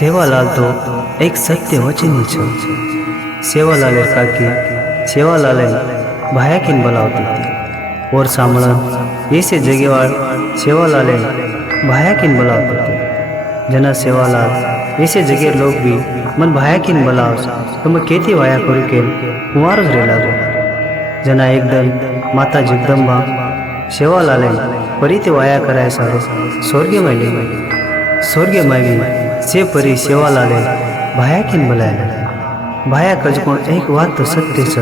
सेवालाल तो एक सत्य वचनी छो। सेवालाले काकी सेवालाले भायाकीन बोलावती थी और सामळन ऐसे जगेवाड़ सेवालाले भायाकीन बोलावती थी। जना सेवालाल ऐसे जगह लोग भी मन भायाकीन बोलावस तो मैं केती वाया करू के कुंवार रे लागो। जना एकदम माता जगदंबा सेवालाले परीते वाया कराय सारो स्वर्गे में ले गई। स्वर्गे में भी से परी सेवालाले भायाकीन बोलाया। भाया कजकोण एक बात तो सत्य छ,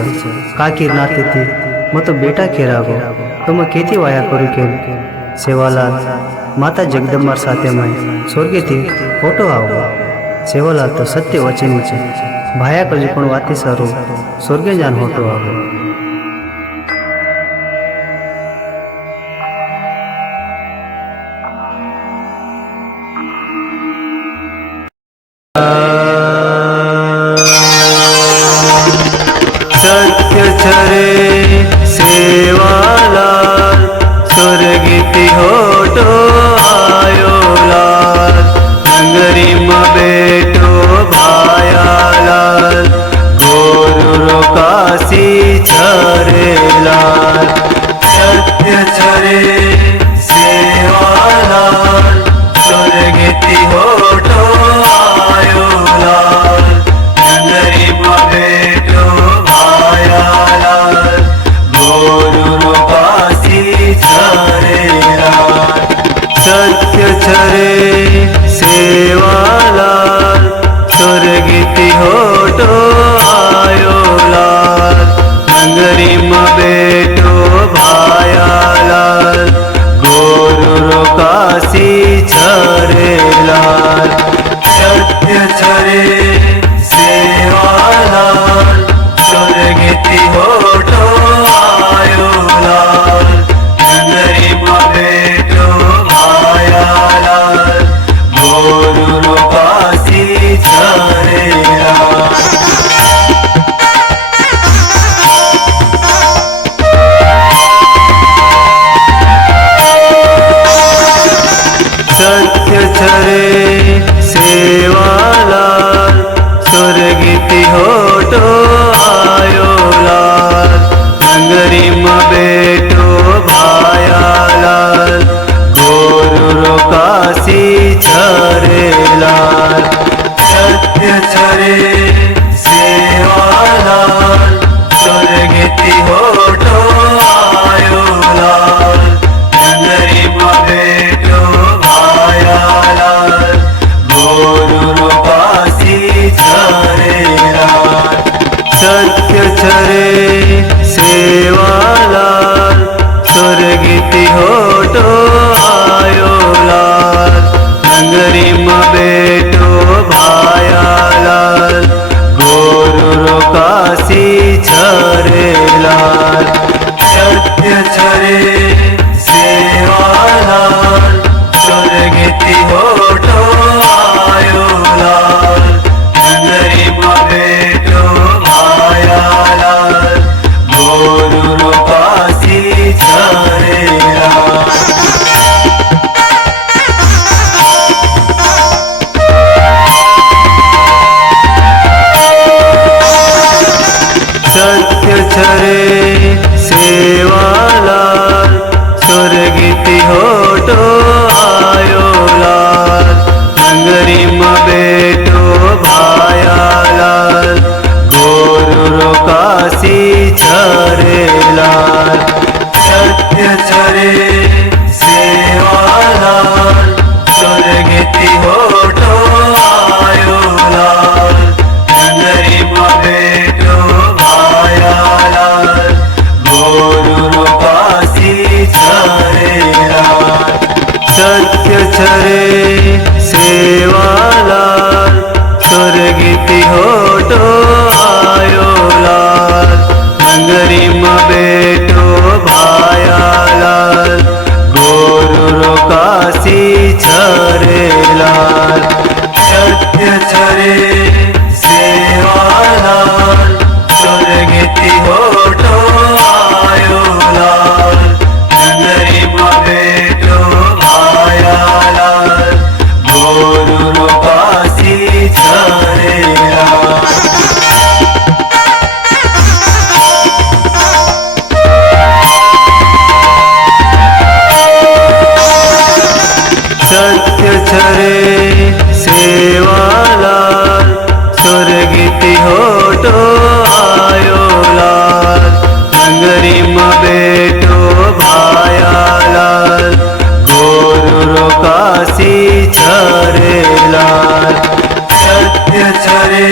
काकीर नाते थी मैं तो बेटा केरागो तो मैं केती वाया करू के सेवालाल माता जगदंबा साथे में स्वर्गे थी फोटो आवो। सेवालाल तो सत्य वचनी छे। भाया कजकोण वाते सारो स्वर्गे जान फोटो आवो। सत्य छरे सेवालाल स्वर्गीति होटो आयो लाल। नगरी में बेटो भायालाल गोरुरो काशी छरे लाल। सत्य छरे सेवालाल स्वर्गीति होटो आयो लाल। नगरी में बेटो भायालाल गोरुरो काशी छरे लाल। सत्य छरे सेवालाल स्वर्गीति होटो आयो लाल। नगरी में बेटो भायालाल गोरुरो काशी छरे लाल। सत्य छरे सेवालाल स्वर्गीति होटो आयो लाल। नगरी में बेटो भायालाल गोरुरो काशी छरे लाल। सत्य छरे सेवालाल स्वर्गीति होटो आयो लाल। नगरी में बेटो भायालाल गोरुरो काशी छरे लाल। सत्य छरे सेवालाल स्वर्गीति होटो आयो लाल। नगरी में बेटो भायालाल गोरुरो काशी छरे लाल। होटो आयो लाल नगरी में बेटो भाया लाल गोरु काशी छरे लाल सत्य छरे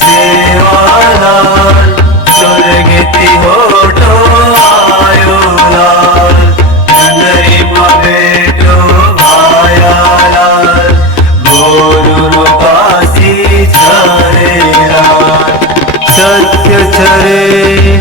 सेवालाल स्वर्गति होटो आयो लाल नगरी में बेटो भाया लाल गोरु काशी छरे लाल सत्य छरे